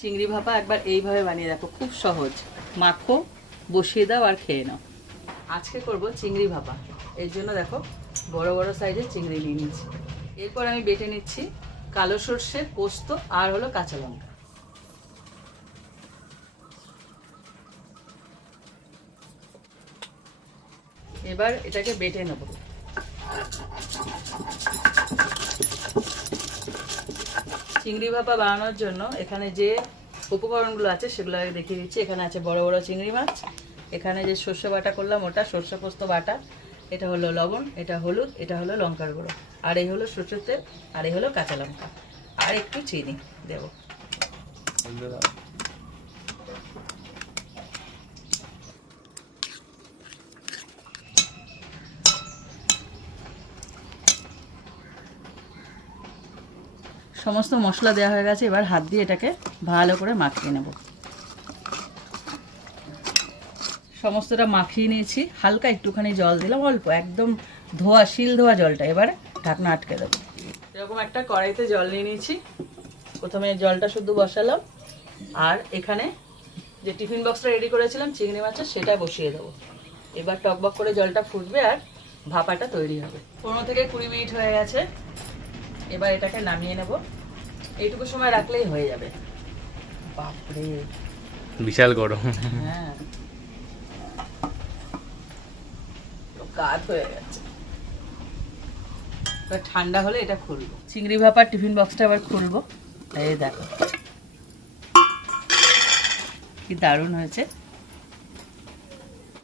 চিংড়ি ভাপা একবার এইভাবে বানিয়ে দেখো, খুব সহজ। মাখো, বসিয়ে দাও আর খেয়ে নাও। আজকে করব চিংড়ি ভাপা। এর জন্য দেখো বড় বড় সাইজের চিংড়ি নিয়ে নিচ্ছি। এরপর আমি বেটে নিচ্ছি কালো সর্ষে, পোস্ত আর হলো কাঁচা লঙ্কা। এবার এটাকে বেটে নেব। চিংড়ি ভাপা বানানোর জন্য এখানে যে উপকরণগুলো আছে সেগুলো আগে দেখিয়ে দিচ্ছি। এখানে আছে বড় বড় চিংড়ি মাছ, এখানে যে সর্ষে বাটা করলাম ওটা সর্ষে পোস্ত বাটা, এটা হলো লবণ, এটা হলুদ, এটা হলো লঙ্কার গুঁড়ো, আর এই হলো সর্ষের তেল, আর এই হলো কাঁচা লঙ্কা, আর একটু চিনি দেব। সমস্ত মশলা দেওয়া হয়ে গেছে, এবার হাত দিয়ে এটাকে ভালো করে মাখিয়ে নেব। সমস্তটা মাখিয়ে নিয়েছি, হালকা একটুখানি জল দিলাম, অল্প, একদম ধোয়া, শিল ধোয়া জলটা। এবারে ঢাকনা আটকে দেবো। এরকম একটা কড়াইতে জল নিয়ে নিয়েছি, প্রথমে জলটা শুদ্ধ বসালাম, আর এখানে যে টিফিন বক্সটা রেডি করেছিলাম চিংড়ি মাছের সেটা বসিয়ে দেবো। এবার টকবক করে জলটা ফুটবে আর ভাপাটা তৈরি হবে। 15 থেকে 20 মিনিট হয়ে গেছে, এবার এটাকে নামিয়ে নেব। এইটুকু সময় রাখলেই হয়ে যাবে। বাপরে বিশাল গরম। হ্যাঁ, কাত হয়ে গেছে। এবার ঠান্ডা হলে এটা খুলবো। চিংড়ি ভাপার টিফিন বক্সটা আবার খুলবো। এই দেখো কি দারুণ হয়েছে।